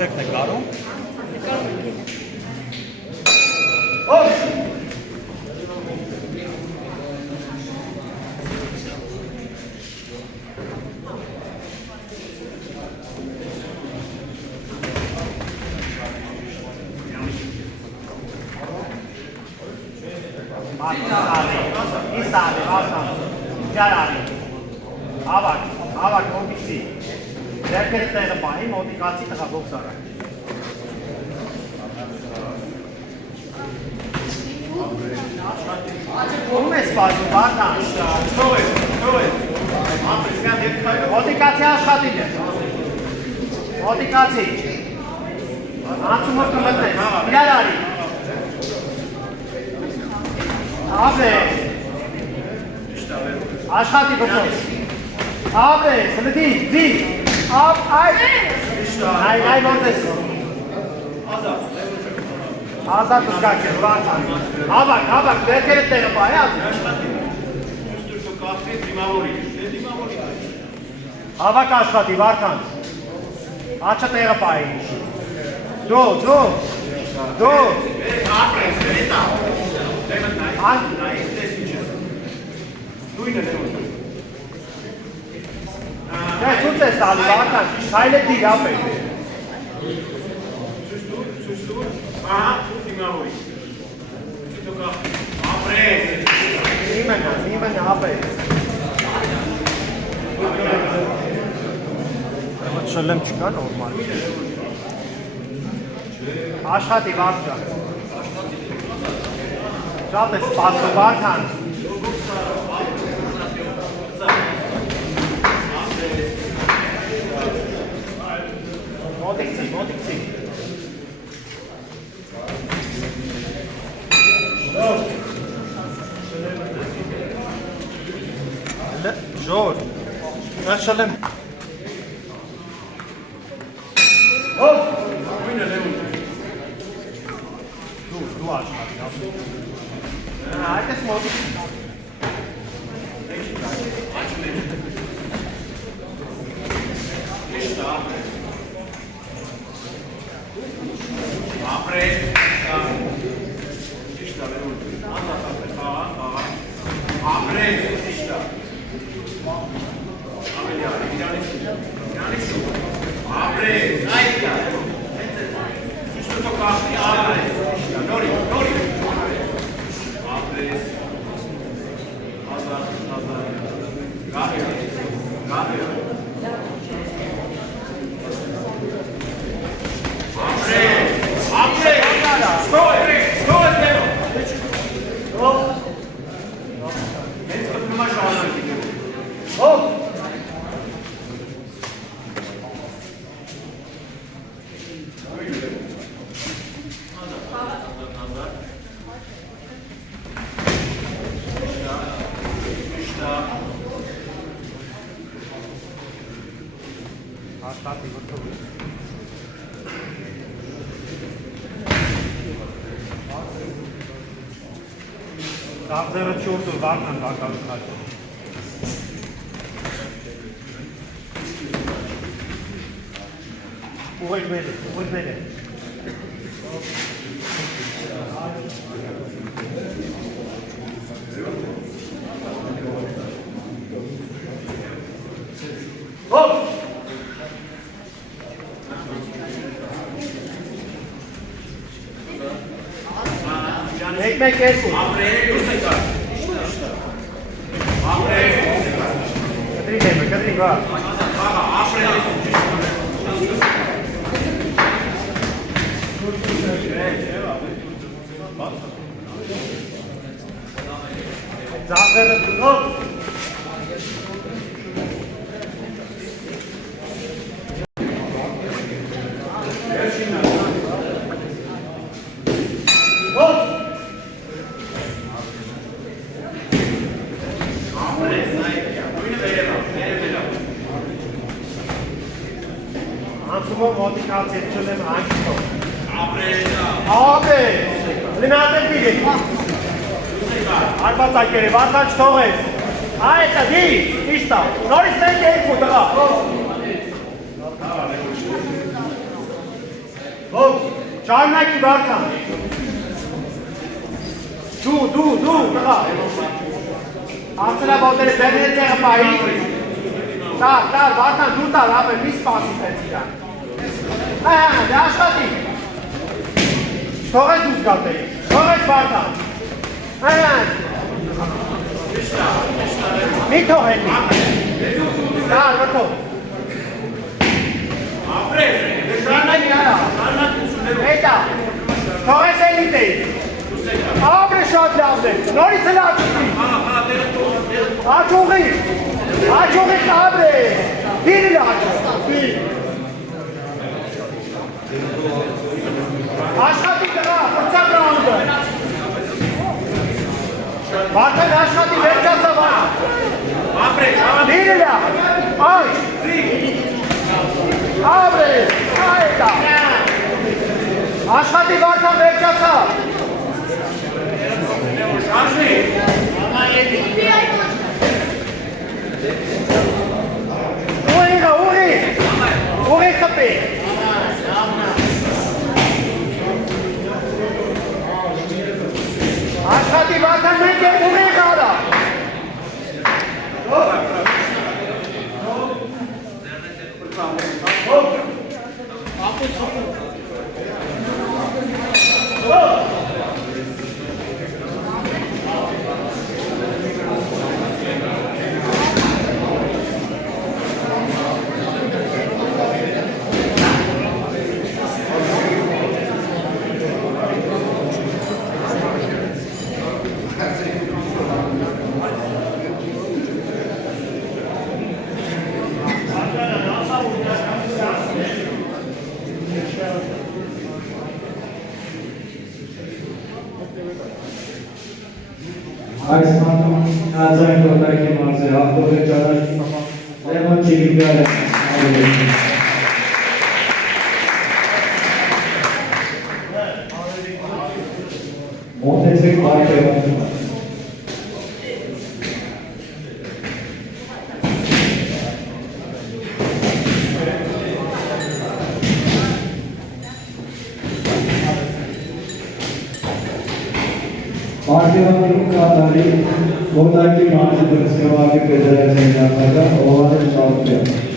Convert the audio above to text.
Չեք նկարում։ Ավակ, մոտիքցի, ձերքերը տեղը պահի, մոտիկացի տղաբոքս արա։ Ում է սպասում, Վարդան։ Մոտիկացի աշխատիլ է։ Մոտիկացի։ Անցումով կմտնեք, իրար արի։ Աբե։ Աշխատի բրտոս։ Աբե, սլդի, ձի, ավ, այ ոնց ես։ Ազատ զգաք է, Վարդան։ Ավակ, դերքերը տեղը պահ է ազատ։ Ավակ աշխատի, Վարդան։ Աչը տեղը պահ է։ Դու։ Դույնը դերոն։ Դե ցույց ես տալի, Վարդան, քայլը դիր ապե։ Ցույց տուր, ահա, դիմավորի։ Ապրես։ Իմենա, ապե։ Շլեմ չկա նորմալ։ Աշխատի, Վարդան։ Շատ է սպասում, Վարդան։ Մոտիքցի։ Ժոր, շլեմ։ Դու աշխատի, այդ ես մոտիքցի։ Դարձերը չորտը վարդան վարկալուքալ։ Ուղեջ մեր է։ Մեկ երկու։ Կտրի գա։ Ձախերը դնով։ Անցումով մոտիկացի չլեմ հանգստով։ Ապրես։ Լնատել դիրեք։ Արված այկեր է, վարդան չթողես։ Այդա դի, իշտա, նորից մենք երկու տղա։ Ով, շարունակի Վարդան։ Դու, տղա։ Աստրաբոտերը բերնել տեղը պայի։ Տար, Վարդան, դու տար, ապեր, մի սպասի պեց իրան։ դե աշխատի։ Թողեց դուս գատերի, թողեց Վարդան։ Մի թողել մի։ Տար, վրթով։ Շարունակի արա։ Հետա, թողես էլիտեի։ Ապրե շատ լավն է, նորից էլ աչուղի։ Աչուղի կաբրե, դիրիլ աչուղի։ Աշխատի կղա, պրծակ ռաունդը։ Վարդան աշխատի, վերջացա վարդ։ Դիրիլ է, այ։ Ապրե, այդա։ Աշխատի Վարդան վերջացա։ Ուղի խպի։ Աշխատի Վարդան մենք եմ ուղի խարա։ Այս մատում նազային կոտայքի մարզ է, ավտով է ճարաշ լևոն չիգիբյալ է մոտեցեք բարիք է վատում է։ Partiyonun katları, buradaki maaşı Sivas'ı Federasyon Yapacak, olanı çalışıyor.